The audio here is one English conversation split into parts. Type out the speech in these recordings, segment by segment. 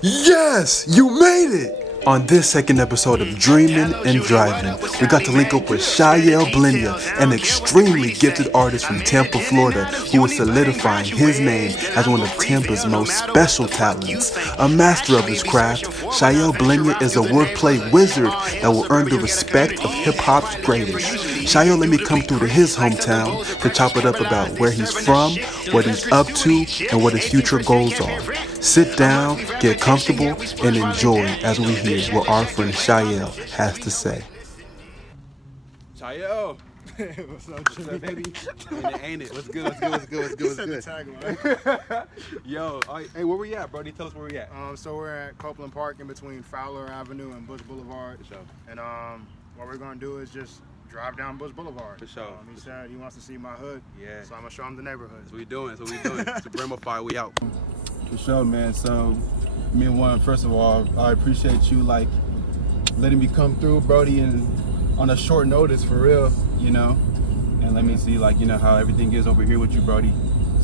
Yes, you made it! On this second episode of Dreamin N Drivin, we got to link up with Chael Blinya, an extremely gifted artist from Tampa, Florida, who is solidifying his name as one of Tampa's most special talents. A master of his craft, Chael Blinya is a wordplay wizard that will earn the respect of hip-hop's greatest. Chael let me come through to his hometown to chop it up about where he's from, what he's up to, and what his future goals are. Sit down, get comfortable, and enjoy as we hear what our friend Chael has to say. Chael. What's up, baby? Ain't it? What's good? What's good? Yo, hey, where we at, Brody? Tell us where we at. So we're at Copeland Park in between Fowler Avenue and Bush Boulevard. For sure. And what we're gonna do is just drive down Bush Boulevard. For sure. He said he wants to see my hood. Yeah. So I'm gonna show him the neighborhood. That's what we doing. Suburbia, we out. For sure, man. So, first of all, I appreciate you letting me come through, Brody, and on a short notice, for real, and let me see how everything is over here with you, Brody.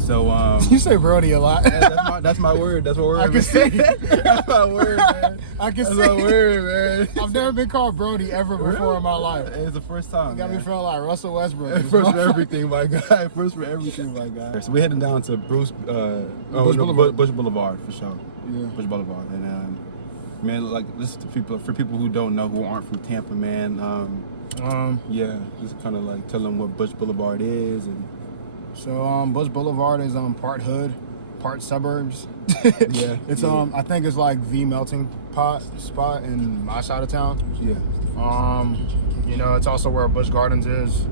So you say Brody a lot. Yeah, that's my word. That's my word. I can see. That's my word, man. I can see. That's my word, man. I've never been called Brody ever before in my life. It's the first time. You got me man. feeling like Russell Westbrook. First for everything, my guy. First for everything, my guy. So we're heading down to Bush Boulevard, for sure. Yeah. Bush Boulevard, and man, this is for people who don't know, who aren't from Tampa, man. Yeah, just kind of tell them what Bush Boulevard is, and so Bush Boulevard is part hood, part suburbs. Yeah, it's yeah. I think it's like the melting pot spot in my side of town. Yeah. It's also where Busch Gardens is.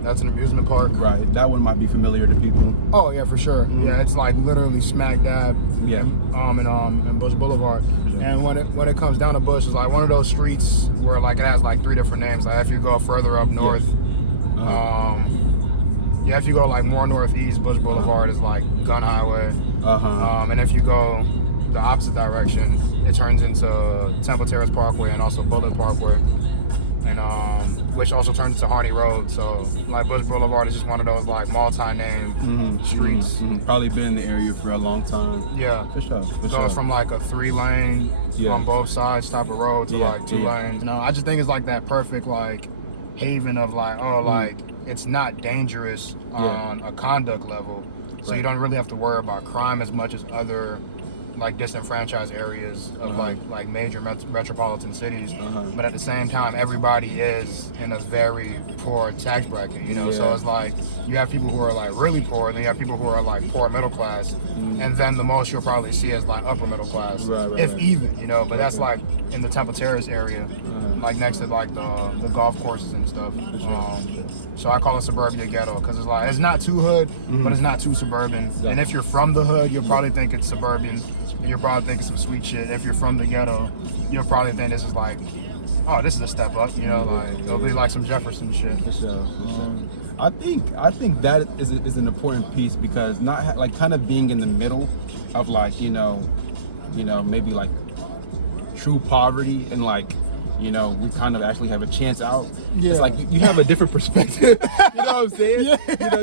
That's an amusement park. Right. That one might be familiar to people. Oh yeah, for sure. Mm-hmm. Yeah, it's literally smack dab. Yeah. In Bush Boulevard. Sure. And when it comes down to Bush, it's one of those streets where it has three different names. If you go further up north, if you go more northeast, Bush Boulevard is Gun Highway. And if you go the opposite direction, it turns into Temple Terrace Parkway and also Bullet Parkway, and which also turns into Harney Road. So Bush Boulevard is just one of those multi-name streets. Mm-hmm. Probably been in the area for a long time. Yeah, for sure. it goes from a 3-lane on both sides type of road to 2 lanes. I just think it's that perfect haven of it's not dangerous on a conduct level, so you don't really have to worry about crime as much as other disenfranchised areas of major metropolitan cities. But at the same time, everybody is in a very poor tax bracket, so it's you have people who are really poor, and then you have people who are poor middle class, and then the most you'll probably see is upper middle class, even, but that's in the Temple Terrace area, next to the golf courses and stuff. So I call it Suburbia Ghetto because it's not too hood, but it's not too suburban. Exactly. And if you're from the hood, you'll probably think it's suburban, and you'll probably think it's some sweet shit. If you're from the ghetto, you'll probably think this is oh, this is a step up, it'll be some Jefferson shit. For sure. I think that is an important piece, because not kind of being in the middle of maybe true poverty and we kind of actually have a chance out. Yeah. It's you have a different perspective. You know what I'm saying? Yeah.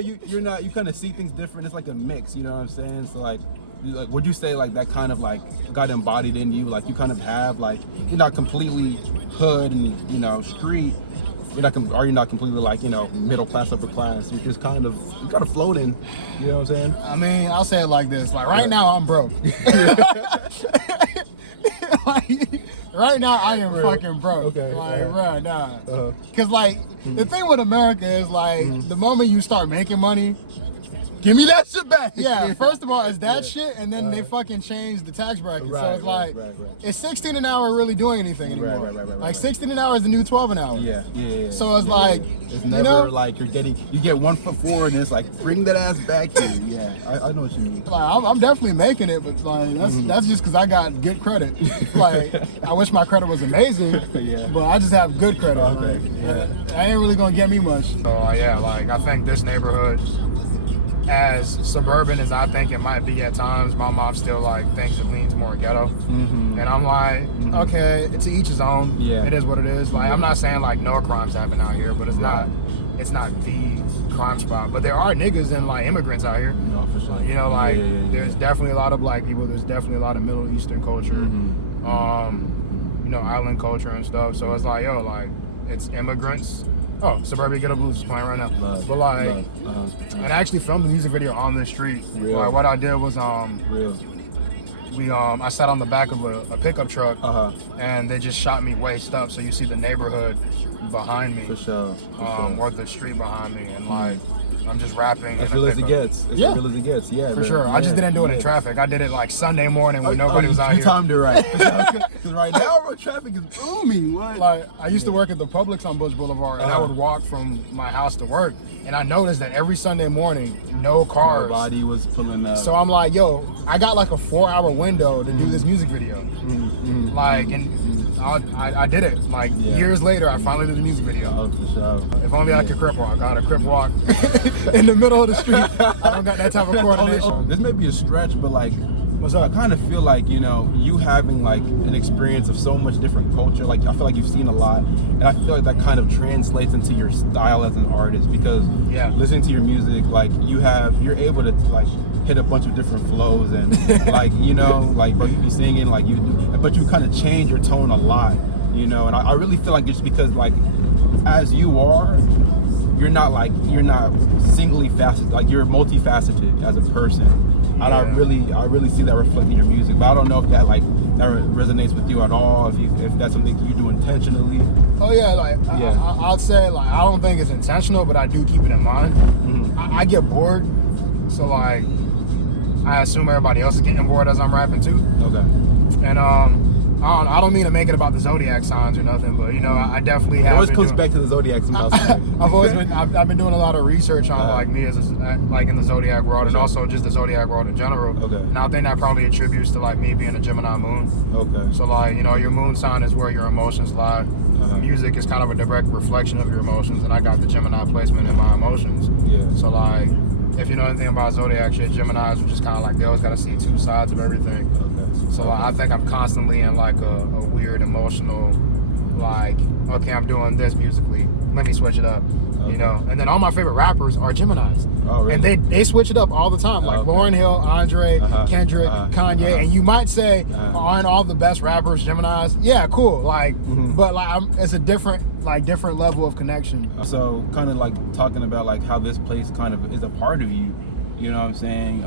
You kind of see things different. It's a mix, you know what I'm saying? So would you say that kind of got embodied in you? You kind of have you're not completely hood and street. You're not completely middle class, upper class. You're just kind of, you got to float in. You know what I'm saying? I'll say it like this. Right now I'm broke. Right now I am fucking broke. Okay. Right now. Cause the thing with America is the moment you start making money, give me that shit back. Yeah, first of all, it's that shit, and then they fucking changed the tax bracket. So it's is 16 an hour really doing anything anymore? Right. 16 an hour is the new 12 an hour. Yeah. So it's it's never you get 1 foot forward and it's bring that ass back to you. Yeah, I know what you mean. I'm definitely making it, but that's just because I got good credit. I wish my credit was amazing, but I just have good credit. I ain't really gonna get me much. So I think this neighborhood as suburban as I think it might be at times, my mom still like thinks it leans more ghetto. And I'm like, okay, to each his own. Yeah. It is what it is. Like I'm not saying like no crimes happen out here, but it's not the crime spot. But there are niggas and like immigrants out here. No, for sure. You know, like Yeah. there's definitely a lot of black people. There's definitely a lot of Middle Eastern culture. You know, island culture and stuff. So it's like, yo, like it's immigrants. Oh, Suburbia Ghetto Blues is playing right now. But like, and I actually filmed the music video on the street. Real. Like what I did was Real. I sat on the back of a pickup truck and they just shot me waist up, so you see the neighborhood behind me. For sure. Or the street behind me, and like I'm just rapping. As real as it gets. As real as it gets. Yeah. For sure. I just didn't do it in traffic. I did it like Sunday morning when nobody was out here. You timed it right. Because right now, bro, traffic is booming. What? Like I used to work at the Publix on Bush Boulevard, and I would walk from my house to work, and I noticed that every Sunday morning, no cars. Nobody was pulling up. So I'm like, yo, I got like a 4-hour window to do this music video. Like, and I did it. Like years later, I finally did the music video. Oh, for sure. If only I could crip walk. I had a crip walk in the middle of the street. I don't got that type of coordination. This may be a stretch, but like, what's up? I kind of feel like, you know, you having like an experience of so much different culture, like I feel like you've seen a lot, and I feel like that kind of translates into your style as an artist, because listening to your music, like you're able to like hit a bunch of different flows and like, you know, like, bro, you be singing like you do, but you kind of change your tone a lot, you know, and I really feel like it's because like as you are, you're not singly faceted, like you're multifaceted as a person. And I really see that reflected in your music, but I don't know if that resonates with you at all, if that's something you do intentionally. Oh yeah, like I'd say like I don't think it's intentional, but I do keep it in mind. I get bored, so like I assume everybody else is getting bored as I'm rapping too. Okay. And I don't mean to make it about the zodiac signs or nothing, but you know, I definitely have. It always comes back to the zodiac somehow. I've been doing a lot of research on like me as like in the zodiac world, and also just the zodiac world in general. Okay. And I think that probably attributes to like me being a Gemini moon. Okay. So like, you know, your moon sign is where your emotions lie. Music is kind of a direct reflection of your emotions, and I got the Gemini placement in my emotions. Yeah. So like, if you know anything about zodiac shit, Geminis are just kind of like, they always got to see two sides of everything. Okay. So like, I think I'm constantly in like a weird emotional, like, okay, I'm doing this musically, let me switch it up, you know? And then all my favorite rappers are Geminis. Oh, really? And they switch it up all the time, like Lauryn Hill, Andre, Kendrick, Kanye, and you might say, aren't all the best rappers Geminis? Yeah, cool, like, but like, it's a different level of connection. So kind of like talking about like how this place kind of is a part of you, you know what I'm saying?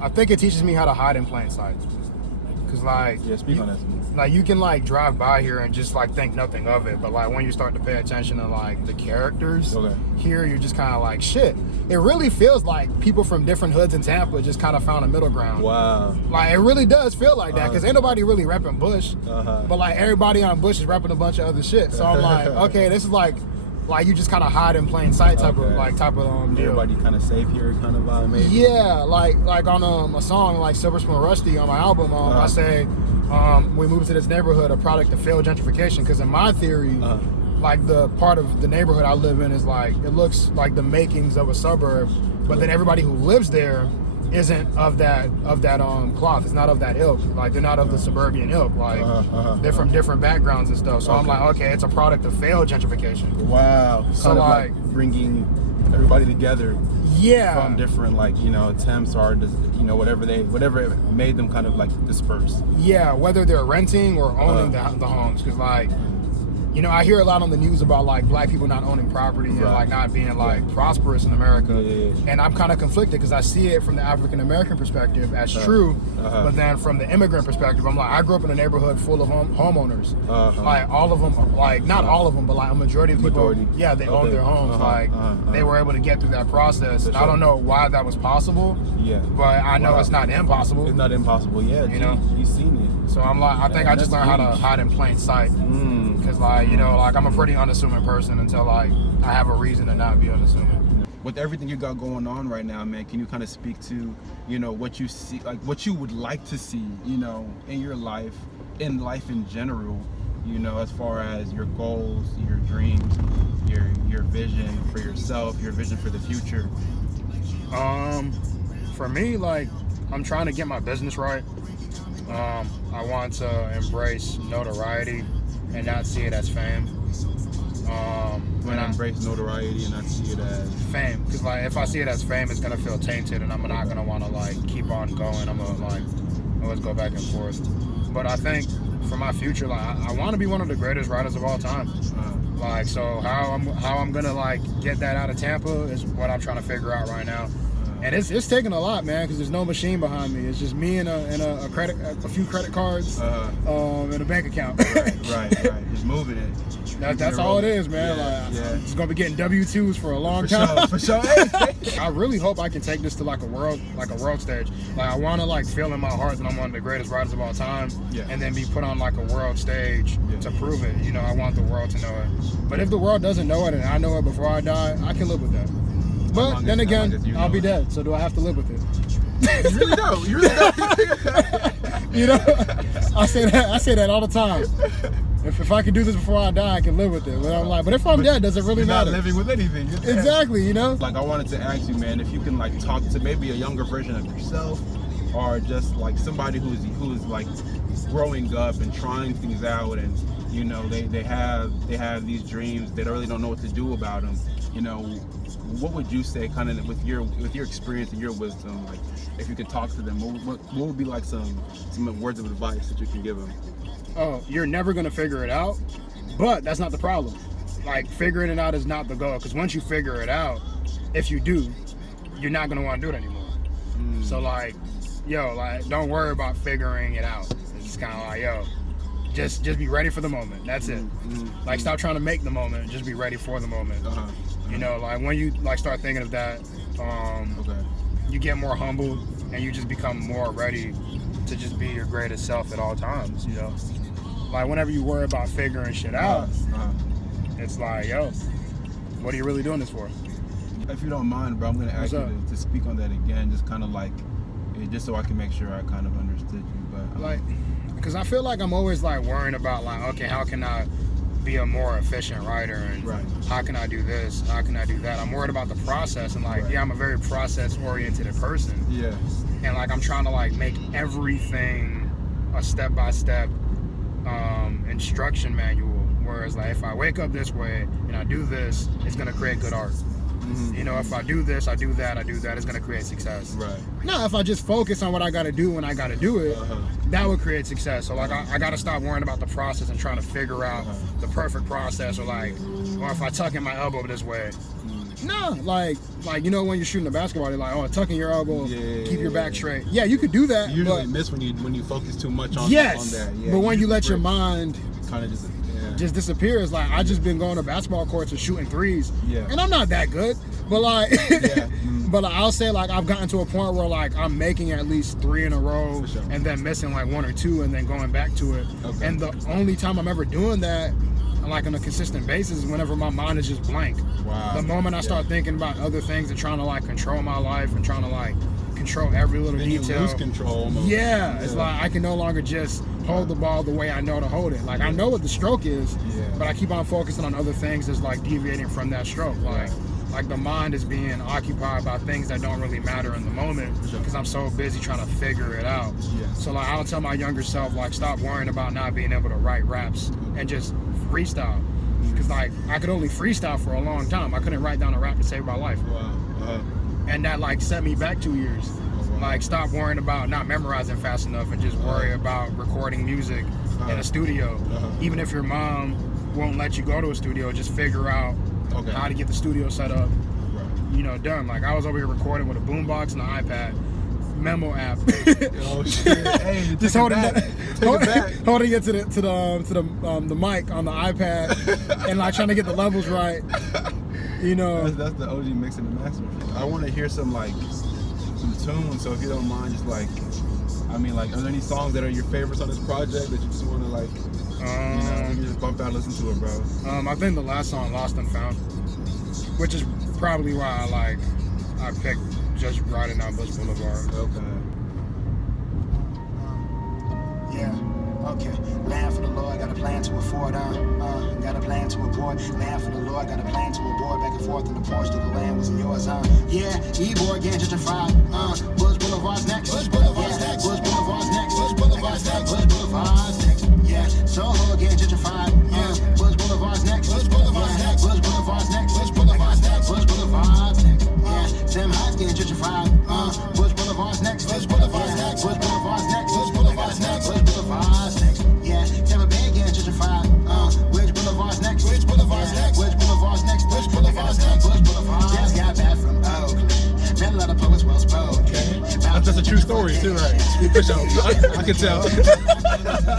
I think it teaches me how to hide in plain sight. Cause like, speak on that some more. Like you can like drive by here and just like think nothing of it, but like when you start to pay attention to like the characters here, you're just kind of like, shit. It really feels like people from different hoods in Tampa just kind of found a middle ground. Wow. Like it really does feel like that, cause ain't nobody really repping Bush, but like everybody on Bush is repping a bunch of other shit. So I'm like, okay, this is like you just kind of hide in plain sight type of deal. Everybody kind of safe here kind of vibe maybe. Yeah, like on a song like Silver Spoon Rusty on my album, I say we moved to this neighborhood, a product of failed gentrification, because in my theory, like the part of the neighborhood I live in is like, it looks like the makings of a suburb, but then everybody who lives there isn't of that cloth. It's not of that ilk. Like they're not of the suburban ilk. Like they're from different backgrounds and stuff. So I'm like, okay, it's a product of failed gentrification. Wow. So kind of like bringing everybody together. Yeah. From different like, you know, attempts or just, you know, whatever made them kind of like disperse. Yeah, whether they're renting or owning the homes, because like, you know, I hear a lot on the news about like black people not owning property and like not being like prosperous in America, and I'm kind of conflicted because I see it from the African American perspective as true, but then from the immigrant perspective, I'm like, I grew up in a neighborhood full of homeowners, like all of them, like not all of them, but like a majority of people, they own their homes, like they were able to get through that process. And I don't know why that was possible, but I know it's not impossible. It's not impossible, you know. You've seen it. So I'm like, I think I just learned how to hide in plain sight. Because like, you know, like I'm a pretty unassuming person until like I have a reason to not be unassuming. With everything you got going on right now, man, can you kind of speak to, you know, what you see, like what you would like to see, you know, in your life, in life in general, you know, as far as your goals, your dreams, your vision for yourself, your vision for the future? For me, like, I'm trying to get my business right. I want to embrace notoriety and not see it as fame. When I embrace notoriety and not see it as fame, because like if I see it as fame, it's gonna feel tainted, and I'm not gonna want to like keep on going. I'm gonna like always go back and forth. But I think for my future, like I want to be one of the greatest riders of all time. Like, so how I'm gonna like get that out of Tampa is what I'm trying to figure out right now. And it's taking a lot, man, because there's no machine behind me. It's just me and a few credit cards, and a bank account. right. Just moving it. That's all it is, man. Yeah. It's gonna be getting W-2s for a long time. For sure. I really hope I can take this to like a world stage. Like I want to like feel in my heart that I'm one of the greatest riders of all time, and then be put on like a world stage to prove it. You know, I want the world to know it. But if the world doesn't know it and I know it before I die, I can live with that. But then again, I'll be dead. So do I have to live with it? You really don't. You know, I say that all the time. If I can do this before I die, I can live with it. But I'm like, but if I'm dead, does it really matter? You're not living with anything. Exactly, you know? Like, I wanted to ask you, man, if you can like talk to maybe a younger version of yourself, or just like somebody who's like growing up and trying things out, and you know they have these dreams, they really don't know what to do about them. You know, what would you say, kind of with your experience and your wisdom, like if you could talk to them, what would be like some words of advice that you can give them? Oh, you're never gonna figure it out, but that's not the problem. Like, figuring it out is not the goal, because once you figure it out, if you do, you're not gonna want to do it anymore. So like, like don't worry about figuring it out. It's kind of like, just be ready for the moment. That's it. Like, stop trying to make the moment, just be ready for the moment. You know, like when you like start thinking of that, you get more humble and you just become more ready to just be your greatest self at all times. You know, like whenever you worry about figuring shit out, it's like, what are you really doing this for? If you don't mind, bro, I'm gonna ask you to speak on that again, just kind of like, just so I can make sure I kind of understood you. But like, because I feel like I'm always like worrying about like, okay, how can I be a more efficient rider, and how can I do this, how can I do that? I'm worried about the process, and like, I'm a very process oriented person. And like I'm trying to like make everything a step-by-step instruction manual, whereas like if I wake up this way and I do this, it's gonna create good art. You know, if I do this, I do that, it's gonna create success. Now, if I just focus on what I gotta do when I gotta do it, that would create success. So like I gotta stop worrying about the process and trying to figure out the perfect process, or if I tuck in my elbow this way. No, like you know, when you're shooting a basketball, they're like, tucking your elbow, keep your back straight. Yeah, you could do that. You usually miss when you focus too much on that. But when you let your mind kind of just disappears. Like, I just been going to basketball courts and shooting threes, and I'm not that good, but like but like, I'll say like I've gotten to a point where like I'm making at least 3 in a row, and then missing like 1 or 2 and then going back to it. And the only time I'm ever doing that like on a consistent basis is whenever my mind is just blank. The moment I start thinking about other things and trying to like control my life and trying to like control every little detail. You lose control almost. It's like I can no longer just hold the ball the way I know to hold it. Like, I know what the stroke is, but I keep on focusing on other things that's like deviating from that stroke. Like the mind is being occupied by things that don't really matter in the moment, because I'm so busy trying to figure it out. So like I'll tell my younger self, like, stop worrying about not being able to write raps and just freestyle. Because like I could only freestyle for a long time. I couldn't write down a rap to save my life. And that like set me back 2 years. Like, stop worrying about not memorizing fast enough and just worry about recording music in a studio. Even if your mom won't let you go to a studio, just figure out how to get the studio set up, you know, done. Like, I was over here recording with a boombox and an iPad, memo app. Hey, just holding it to the mic on the iPad and like trying to get the levels right. You know, that's the OG mixing and mastering. I want to hear some tunes, so if you don't mind, just like, I mean, like, are there any songs that are your favorites on this project that you just want to like, you just bump out and listen to it, bro? I think the last song, Lost and Found, which is probably why I picked Just Riding Down Bush Boulevard. Okay. Okay, land for the Lord, got a plan to afford, got a plan to abort. Land for the Lord, got a plan to abort. Back and forth in the porch till the land wasn't yours, Yeah, E-boy getting gentrified, Bush Boulevard's next. Bush Boulevard's next. Bush Boulevard's next. Bush Boulevard's next. Bush Boulevard's next. Yeah, Soho getting gentrified, Bush Boulevard's next. Bush Boulevard's next. Bush Boulevard's next. Bush Boulevard's next. Bush Boulevard's next. Yeah, Sam Hyde's getting gentrified, Bush Boulevard's next. Bush Boulevard's next. Bush Boulevard's next. Bush Boulevard's next. Bush Boulevard's next. Yeah, Tampa Bay getting gentrified, Which Boulevard's next? Which Boulevard's next? Which Boulevard's next? Which Boulevard's next? Which Boulevard's next? Just got back from Oakland. Met a lot of poets well spoken. That's a true story too, right? For sure. I can tell.